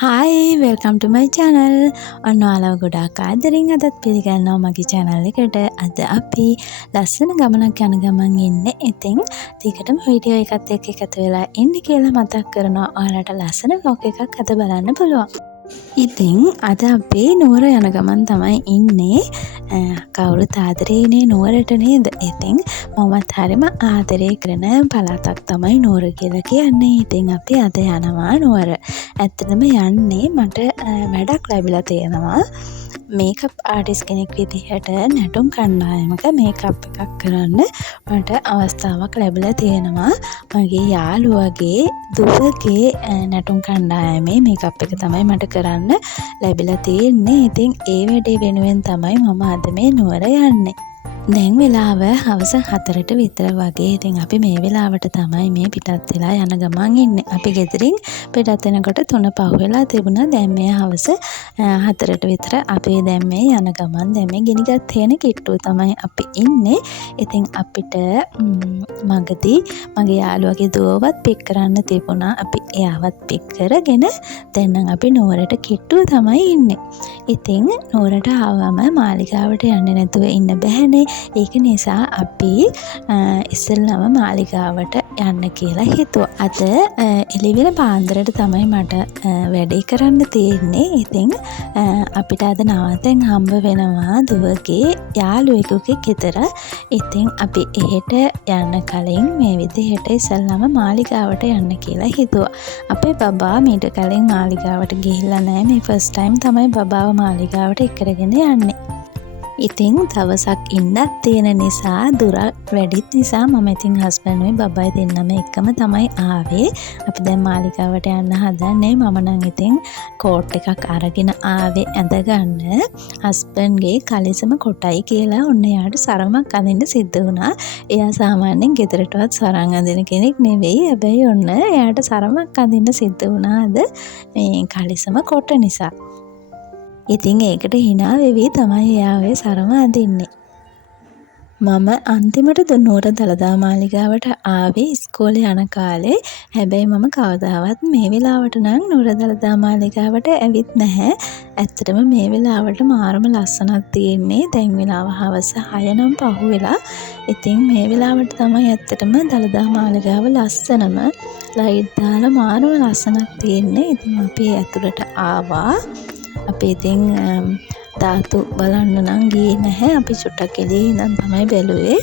Hi, welcome to my channel. ඔන්න ඔයාලව ගොඩාක් ආදරෙන් අදත් පිළිගන්නවා මගේ channel එකට. අද අපි ලස්සන ගමනක් යන ගමන් ඉන්නේ. ඉතින් ටිකටම වීඩියෝ එකත් එක්ක එකතු වෙලා ඉන්න කියලා මතක් කරනවා. ඔයාලට ලස්සන vlog එකක් අද බලන්න පුළුවන්. ඉතින් අද අපි නුවර යන ගමන් තමයි ඉන්නේ. කවුරුත් ආදරේනේ නුවරට නේද? ඉතින් මමත් හරිම ආදරේ කරන පළාතක් තමයි නුවර කියලා කියන්නේ. ඉතින් අපි අද යනවා නුවර. ඇත්තටම යන්නේ මට වැඩක් ලැබිලා තියෙනවා. මේකප් ආටිස්ට් කෙනෙක් විදිහට නැටුම් කණ්ඩායමක මේකප් එකක් කරන්න මට අවස්ථාවක් ලැබිලා තියෙනවා. මගේ යාළුවගේ දුවගේ නැටුම් කණ්ඩායමේ මේකප් එක තමයි මට කරන්න ලැබිලා තියෙන්නේ. ඉතින් ඒ වැඩේ වෙනුවෙන් තමයි මම අද මේ නුවර යන්නේ. දැන් වෙලාව හවස 4ට විතර වගේ. ඉතින් අපි මේ වෙලාවට තමයි මේ පිටත් වෙලා යන ගමන් ඉන්නේ. අපි ගෙදරින් පිටත් වෙනකොට 3 පහ වෙලා තිබුණා. දැන් මේ හවස 4ට විතර අපි දැන් මේ යන ගමන් දැන් මේ ගිනිගත් හේන කිට්ටුව තමයි අපි ඉන්නේ. ඉතින් අපිට මගදී මගේ යාළුවගේ දුවවත් පික් කරන්න තිබුණා. අපි එයාවත් පික් කරගෙන දැන් නම් අපි නුවරට කිට්ටුව තමයි ඉන්නේ. ඉතින් නුවරට ආවම මාලිගාවට යන්නේ නැතුව ඉන්න බෑනේ. ඒක නිසා අපි ඉස්සෙල්ලාම මාලිගාවට යන්න කියලා හිතුවා. අද එළිවෙල පාන්දරට තමයි මට වැඩේ කරන්න තියෙන්නේ. ඉතින් අපිට අද නවතෙන් හම්බ වෙනවා දුවගේ යාළුවෙකුගේ ගෙදර. ඉතින් අපි එහෙට යන්න කලින් මේ විදිහට ඉස්සෙල්ලාම මාලිගාවට යන්න කියලා හිතුවා. අපේ බබා මීට කලින් මාලිගාවට ගිහිල්ලා නැහැ. මේ ෆස්ට් ටයිම් තමයි බබාව මාලිගාවට එක්කරගෙන යන්නේ. ඉතින් දවසක් ඉන්නත් තියෙන නිසා දුර වැඩිත් නිසා මම ඉතින් හස්බන්ඩ්ුයි බබයි දෙන්නම එක්කම තමයි ආවේ. අපි දැන් මාලිගාවට යන්න හදන්නේ. මම නම් ඉතින් කෝට් එකක් අරගෙන ආවේ ඇඳගන්න. හස්බන්ඩ්ගේ කලිසම කොටයි කියලා ඔන්න එයාට සරමක් අඳින්න සිද්ධ වුණා. එයා සාමාන්‍යයෙන් ගෙදරටවත් සරන් අඳින කෙනෙක් නෙවෙයි. හැබැයි ඔන්න එයාට සරමක් අඳින්න සිද්ධ වුණා අද මේ කලිසම කොට නිසා. ඉතින් ඒකට hina වෙවි තමයි එයාගේ සරම අඳින්නේ. මම අන්තිමට නුවර දළදා මාලිගාවට ආවේ ඉස්කෝලේ යන කාලේ. හැබැයි මම කවදාවත් මේ වෙලාවට නම් නුවර දළදා මාලිගාවට ඇවිත් නැහැ. ඇත්තටම මේ වෙලාවට මාරම ලස්සනක් තියෙන්නේ. දැන් වෙලාව හවස 6 නම් පහුවෙලා. ඉතින් මේ වෙලාවට තමයි ඇත්තටම දළදා මාලිගාව ලස්සනම ලයිට් දාලා මාරම ලස්සනක් තියෙන්නේ. ඉතින් අපි ඇතුළට ආවා. අපි ඉතින් ධාතු බලන්න නම් ගියේ නැහැ. අපි චුට්ටක් එළියේ ඉඳන් තමයි බැලුවේ.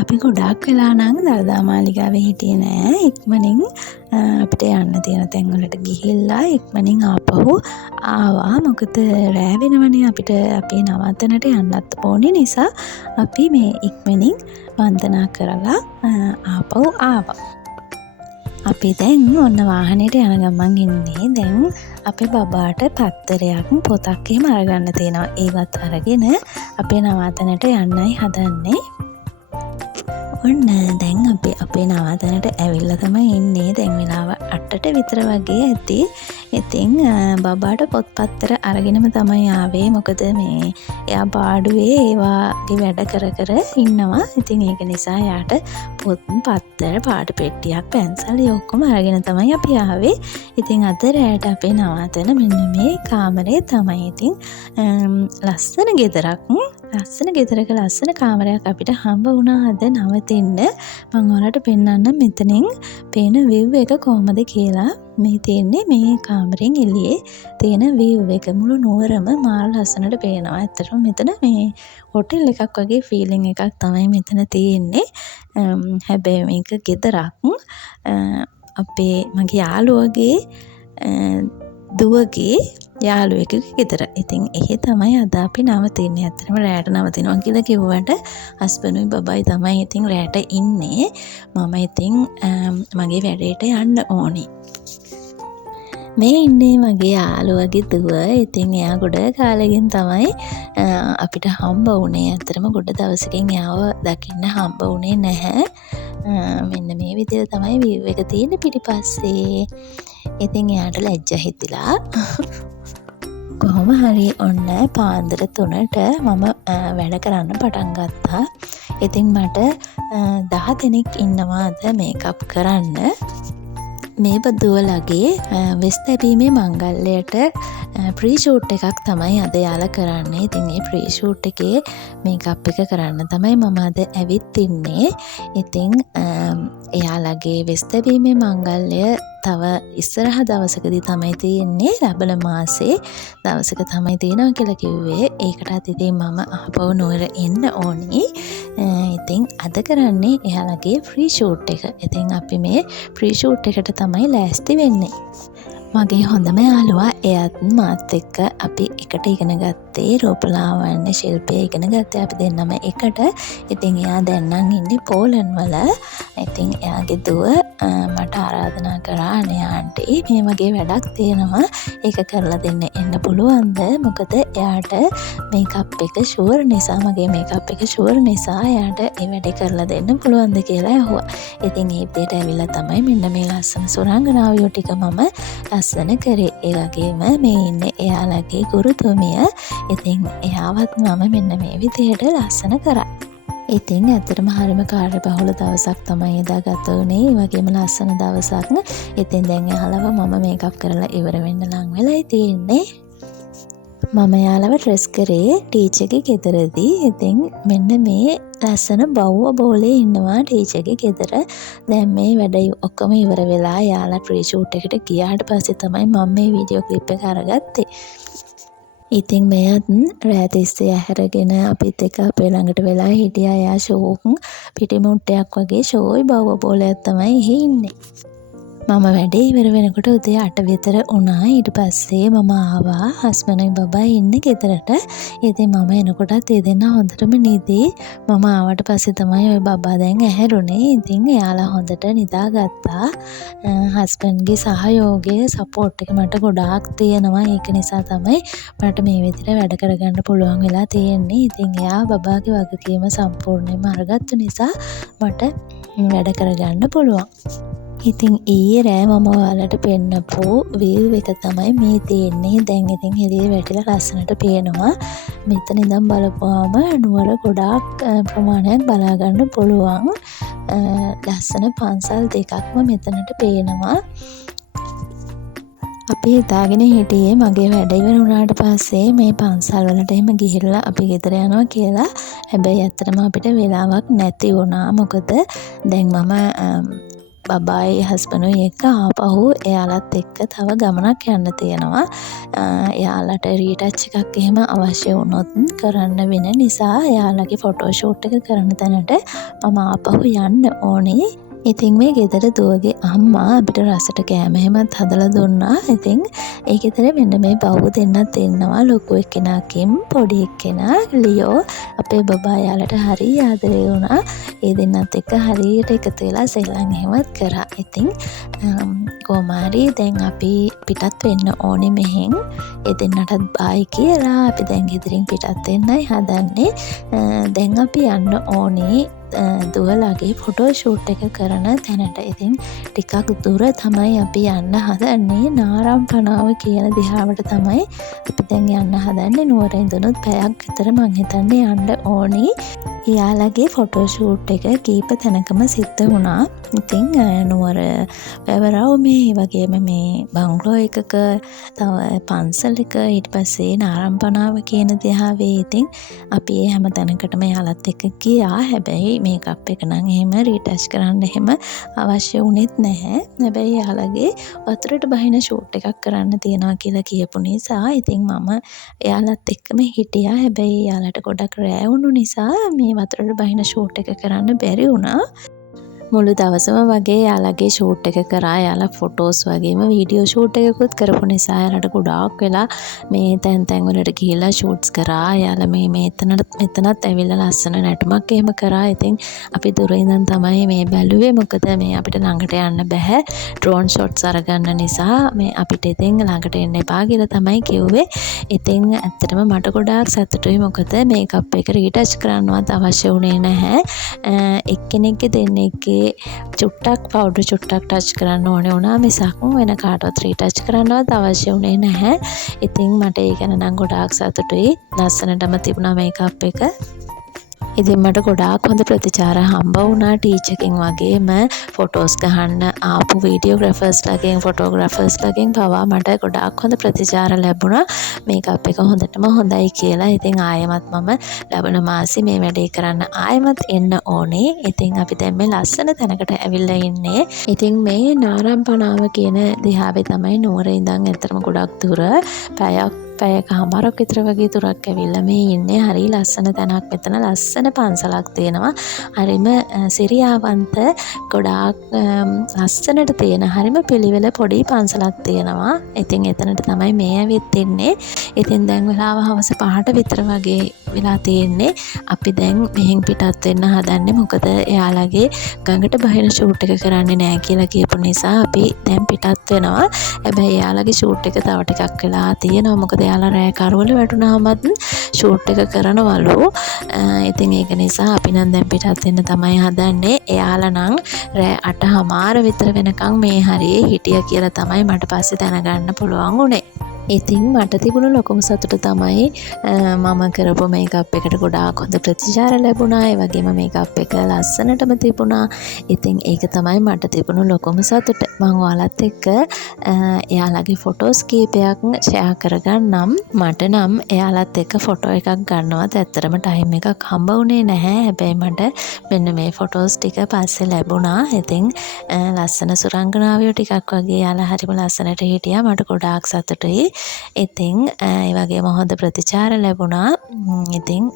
අපි ගොඩාක් වෙලා නම් දළදා මාලිගාවේ හිටියේ නෑ. ඉක්මනින් අපිට යන්න තියෙන තැන් වලට ගිහිල්ලා ඉක්මනින් ආපහු ආවා. මොකද රෑ වෙනවනේ අපිට අපේ නවත්තනට යන්නත් ඕනේ නිසා අපි මේ ඉක්මනින් වන්දනා කරලා ආපහු ආවා. අපි දැන් ඔන්න වාහනේට යන ගමන් ඉන්නේ. දැන් අපේ බබාට පත්තරයක් පොතක් එහෙම අරගන්න තියෙනවා. ඒවත් අරගෙන අපේ නවත්තනට යන්නයි හදන්නේ. ඔන්න දැන් අපි අපේ නවත්තනට ඇවිල්ලා තමයි ඉන්නේ. දැන් වෙලාව 8ට විතර වගේ ඇති. ඉතින් බබාට පොත්පත්තර අරගෙනම තමයි ආවේ. මොකද මේ එයා පාඩුවේ ඒවාගේ වැඩ කර කර ඉන්නවා. ඉතින් ඒක නිසා යාට පොත් පත්තර පාඩු පෙට්ටියක් පැන්සල් ඔක්කොම අරගෙන තමයි අපි ආවේ. ඉතින් අද රැයට අපේ නවත්තන මෙන්න මේ කාමරේ තමයි. ඉතින් ලස්සන ගෙදරක්. ලස්සන ගෙදරක ලස්සන කාමරයක් අපිට හම්බ වුණා අද නවතින්න. මම ඔයාලට පෙන්නන්නම් මෙතනින් පේන view එක කොහමද කියලා. මේ තියෙන්නේ මේ කාමරෙන් එළියේ තියෙන view එක. මුළු නුවරම මාර ලස්සනට පේනවා. ඇත්තටම මෙතන මේ හොටෙල් එකක් වගේ ෆීලිං එකක් තමයි මෙතන තියෙන්නේ. හැබැයි මේක ගෙදරක්. අපේ මගේ යාළුවගේ දුවගේ යාළුවෙකුගේ ගෙදර. ඉතින් එහෙ තමයි අද අපි නවතින්නේ. ඇත්තටම රැට නවතිනවා කියලා කිව්වට හස්බන්ඩ්ුයි බබයි තමයි ඉතින් රැට ඉන්නේ. මම ඉතින් මගේ වැඩේට යන්න ඕනේ. මේ ඉන්නේ මගේ යාළුවගේ දුව. ඉතින් එයා ගොඩ කාලෙකින් තමයි අපිට හම්බ වුණේ. ඇත්තටම ගොඩ දවසකින් එයාව දකින්න හම්බ වුණේ නැහැ. මෙන්න මේ විදිහට තමයි view එක තියෙන්නේ පිටිපස්සේ. ඉතින් එයාට ලැජ්ජා හිතිලා කොහොම හරි ඔන්න පාන්දර 3ට මම වැඩ කරන්න පටන් ගත්තා. ඉතින් මට 10 දෙනෙක් ඉන්නවා අද මේකප් කරන්න. මේ බදුවලගේ වෙස් තැබීමේ මංගල්‍යයට ප්‍රී ෂූට් එකක් තමයි අද යාලා කරන්නේ. ඉතින් මේ ප්‍රී ෂූට් එකේ මේකප් එක කරන්න තමයි මම අද ඇවිත් ඉන්නේ. ඉතින් එයාලගේ වෙස් තැබීමේ මංගල්‍ය තව ඉස්සරහ දවසකදී තමයි තියෙන්නේ. ලබන මාසේ දවසක තමයි තියෙනවා කියලා කිව්වේ. ඒකටත් ඉතින් මම ආපහු නුවර එන්න ඕනේ. ඉතින් අද කරන්නේ එයාලගේ ප්‍රී ෂූට් එක. ඉතින් අපි මේ ප්‍රී ෂූට් එකට තමයි ලෑස්ති වෙන්නේ. මගේ හොඳම යාළුවා එයත් මාත් එක්ක අපි එකට ඉගෙන ගත්තේ රූපලාවන්‍ය ශිල්පය ඉගෙන ගත්තේ අපි දෙන්නම එකට. ඉතින් එයා දැන් නම් ඉන්නේ පෝලන්ඩ් වල. ඉතින් එයාගේ දුව මට ආරාධනා කරා අනේ ආන්ටි මේ වගේ වැඩක් තියෙනවා ඒක කරලා දෙන්න එන්න පුළුවන්ද? මොකද එයාට මේකප් එක ෂුවර් නිසා මගේ මේකප් එක ෂුවර් නිසා එයාට ඒ වැඩේ කරලා දෙන්න පුළුවන්ද කියලා ඇහුවා. ඉතින් ඒ විදිහට ඇවිල්ලා තමයි මෙන්න මේ ලස්සන සුරංගනාවියෝ ටික මම ලස්සන කරේ. ඒ වගේම මේ ඉන්නේ එයාලගේ ගුරුතුමිය. ඉතින් එයාවත් මම මෙන්න මේ විදිහට ලස්සන කරා. ඉතින් ඇත්තටම හරිම කාර්යබහුල දවසක් තමයි එදා ගත වුණේ. ඒ වගේම ලස්සන දවසක්. ඉතින් දැන් එයාලව මම මේකප් කරලා ඉවර වෙන්න ලං වෙලා තියෙන්නේ. මම යාලව ඩ්‍රෙස් කරේ ටීචර්ගේ ගෙදරදී. ඉතින් මෙන්න මේ ලස්සන බව්ව බෝලේ ඉන්නවා ටීචර්ගේ ගෙදර. දැන් මේ වැඩ ඔක්කොම ඉවර වෙලා යාලා ප්‍රී ෂූට් එකට ගියාට පස්සේ තමයි මම මේ වීඩියෝ ක්ලිප් එක අරගත්තේ. ඉතින් මෙයත් රෑ තිස්සේ ඇහැරගෙන අපිත් එක්ක අපේ ළඟට වෙලා හිටියා. එයා ෂෝක් පිටිමුට්ටයක් වගේ ෂෝයි බව්ව බෝලයක් තමයි එහෙ ඉන්නේ. මම වැඩේ ඉවර වෙනකොට උදේ 8 විතර වුණා. ඊට පස්සේ මම ආවා හස්බන්ඩ්යි බබයි ඉන්නේ ගෙදරට. ඉතින් මම එනකොටත් ඒ දෙන්නා හොඳටම නිදි. මම ආවට පස්සේ තමයි ওই බබා දැන් ඇහැරුණේ. ඉතින් එයාලා හොඳට නිදාගත්තා. හස්බන්ඩ්ගේ සහයෝගය සපෝට් එක මට ගොඩාක් තියෙනවා. ඒක නිසා තමයි මට මේ විදිහට වැඩ කරගන්න පුළුවන් වෙලා තියෙන්නේ. ඉතින් එයා බබාගේ වගකීම සම්පූර්ණයෙන්ම අරගත්තු නිසා මට වැඩ කරගන්න පුළුවන්. ඉතින් ඊයේ රෑ මම ඔයාලට පෙන්නපු view එක තමයි මේ තියෙන්නේ. දැන් ඉතින් එළිය වැටිලා ලස්සනට පේනවා. මෙතන ඉඳන් බලපුවාම නුවර ගොඩාක් ප්‍රමාණයක් බලා ගන්න පුළුවන්. ලස්සන පන්සල් දෙකක්ම මෙතනට පේනවා. අපි හිතාගෙන හිටියේ මගේ වැඩ ඉවර වුණාට පස්සේ මේ පන්සල් වලට එහෙම ගිහිල්ලා අපි ගෙදර යනවා කියලා. හැබැයි ඇත්තටම අපිට වෙලාවක් නැති වුණා. මොකද දැන් මම බබායි හස්බන්ඩ්ුයි එක්ක ආපහු එයාලත් එක්ක තව ගමනක් යන්න තියෙනවා. එයාලට රීටච් එකක් එහෙම අවශ්‍ය වුණොත් කරන්න වෙන නිසා එයාලගේ ෆොටෝ ෂූට් එක කරන තැනට මම ආපහු යන්න ඕනේ. ඉතින් මේ ගෙදර දුවගේ අම්මා අපිට රසට කෑම එහෙමත් හදලා දුන්නා. ඉතින් ඒ ගෙදර මෙන්න මේ බව් දෙන්නත් ඉන්නවා. ලොකු එක්කෙනා කිම්, පොඩි එක්කෙනා ලියෝ. අපේ බබා යාලට හරි ආදරේ වුණා. ඒ දෙන්නත් එක්ක හරියට එකතු වෙලා සෙල්ලම් එහෙමත් කරා. ඉතින් කොමාරි දැන් අපි පිටත් වෙන්න ඕනේ මෙහෙන්. ඒ දෙන්නටත් බයි කියලා අපි දැන් ගෙදරින් පිටත් වෙන්නයි හදන්නේ. දැන් අපි යන්න ඕනේ දුවලගේ ෆොටෝ ෂූට් එක කරන තැනට. ඉතින් ටිකක් දුර තමයි අපි යන්න හදන්නේ. නාරම්පනාව කියන දිහාවට තමයි අපි දැන් යන්න හදන්නේ. නුවර ඉඳනුත් පැයක් විතර මං හිතන්නේ යන්න ඕනේ. එයාලගේ ෆොටෝ ෂූට් එක කීප තැනකම සිද්ධ වුණා. ඉතින් නුවර වැවරවුමේ වගේම මේ බංග්ලෝ එකක තව පන්සලක ඊට පස්සේ නාරම්පනාව කියන දිහාවේ. ඉතින් අපි ඒ හැම තැනකටම යාලත් එක්ක ගියා. හැබැයි මේකප් එක නම් එහෙම රීටච් කරන්න එහෙම අවශ්‍ය වුණෙත් නැහැ. හැබැයි යාලගේ වතුරට බහින ෂූට් එකක් කරන්න තියනවා කියලා කියපු නිසා ඉතින් මම එයාලත් එක්කම හිටියා. හැබැයි යාලට ගොඩක් රෑ වුණු නිසා මේ වතුරට බහින ෂූට් එක කරන්න බැරි වුණා. මුළු දවසම වගේ යාළගේ ෂූට් එක කරා. යාළා ෆොටෝස් වගේම වීඩියෝ ෂූට් එකකුත් කරපු නිසා යාළට ගොඩාක් වෙලා මේ තැන් වලට ගිහිල්ලා ෂූට්ස් කරා. යාළා මේ මෙතනත් ඇවිල්ලා ලස්සන නැටුමක් එහෙම කරා. ඉතින් අපි දුර ඉඳන් තමයි මේ බැලුවේ. මොකද මේ අපිට ළඟට යන්න බෑ. ඩ්‍රෝන් ෂොට්ස් අරගන්න නිසා මේ අපිට ඉතින් ළඟට එන්න එපා කියලා තමයි කිව්වේ. ඉතින් ඇත්තටම මට ගොඩාක් සතුටුයි. මොකද මේකප් එක රීටච් කරන්නවත් අවශ්‍ය වුණේ නැහැ. එක්කෙනෙක්ගේ දෙන්නෙක්ගේ චුට්ටක් පවුඩර් චුට්ටක් ටච් කරන්න ඕනේ වුණා මිසක් වෙන කාටවත් රීටච් කරන්නවත් අවශ්‍ය වුණේ නැහැ. ඉතින් මට ඒ ගැන නම් ගොඩාක් සතුටුයි. ලස්සනටම තිබුණා මේකප් එක. ඉතින් මට ගොඩාක් හොඳ ප්‍රතිචාර හම්බ වුණා ටීචර්ගෙන් වගේම ෆොටෝස් ගහන්න ආපු වීඩියෝග්‍රැෆර්ස්ලාගෙන් ෆොටෝග්‍රැෆර්ස්ලාගෙන් පවා මට ගොඩාක් හොඳ ප්‍රතිචාර ලැබුණා මේකප් එක හොඳටම හොඳයි කියලා. ඉතින් ආයෙමත් මම ලබන මාසේ මේ වැඩේ කරන්න ආයෙමත් එන්න ඕනේ. ඉතින් අපි දැන් මේ ලස්සන තැනකට ඇවිල්ලා ඉන්නේ. ඉතින් මේ නාරම්පනාව කියන දිහාවේ තමයි නුවර ඉඳන් ඇත්තටම ගොඩක් දුර පැයකමාරක් විතර වගේ දුරක් ඇවිල්ලා මේ ඉන්නේ. හරි ලස්සන තැනක්. මෙතන ලස්සන පන්සලක් තියෙනවා. හරිම සිරියාවන්ත ගොඩාක් ලස්සනට තියෙන හරිම පිළිවෙල පොඩි පන්සලක් තියෙනවා. ඉතින් එතනට තමයි මේ ඇවිත් ඉන්නේ. ඉතින් දැන් වෙලාව හවස 5ට විතර වගේ වෙලා තියෙන්නේ. අපි දැන් මෙහෙන් පිටත් වෙන්න හදන්නේ. මොකද එයාලගේ ගඟට බහින ෂූට් එක කරන්නේ නැහැ කියලා කියපු නිසා අපි දැන් පිටත් වෙනවා. හැබැයි එයාලගේ ෂූට් එක තව ටිකක් වෙලා තියෙනවා. මොකද එයාලා රෑ කරවල වැටුණාමත් ෂූට් එක කරනවලු. ඉතින් ඒක නිසා අපි නම් දැන් පිටත් වෙන්න තමයි හදන්නේ. එයාලා නම් රෑ 8:00 විතර වෙනකන් මේ හරියේ හිටියා කියලා තමයි මට පස්සේ දැනගන්න පුළුවන් වුණේ. ඉතින් මට තිබුණු ලොකුම සතුට තමයි මම කරපු මේකප් එකට ගොඩාක් හොඳ ප්‍රතිචාර ලැබුණා. ඒ වගේම මේකප් එක ලස්සනටම තිබුණා. ඉතින් ඒක තමයි මට තිබුණු ලොකුම සතුට. මම ඔයාලත් එක්ක එයාලගේ ෆොටෝස් කීපයක් ෂෙයා කරගන්නම්. මට නම් එයාලත් එක්ක ෆොටෝ එකක් ගන්නවත් ඇත්තටම ටයිම් එකක් හම්බ වුණේ නැහැ. හැබැයි මට මෙන්න මේ ෆොටෝස් ටික පස්සේ ලැබුණා. ඉතින් ලස්සන සුරංගනාවියෝ ටිකක් වගේ එයාලා හරිම ලස්සනට හිටියා. මට ගොඩාක් සතුටුයි. ඉතින් ඒ වගේම හොඳ ප්‍රතිචාර ලැබුණා. ඉතින්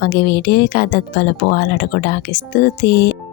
මගේ වීඩියෝ එක අදත් බලපු ඔයාලට ගොඩාක් ස්තුතියි.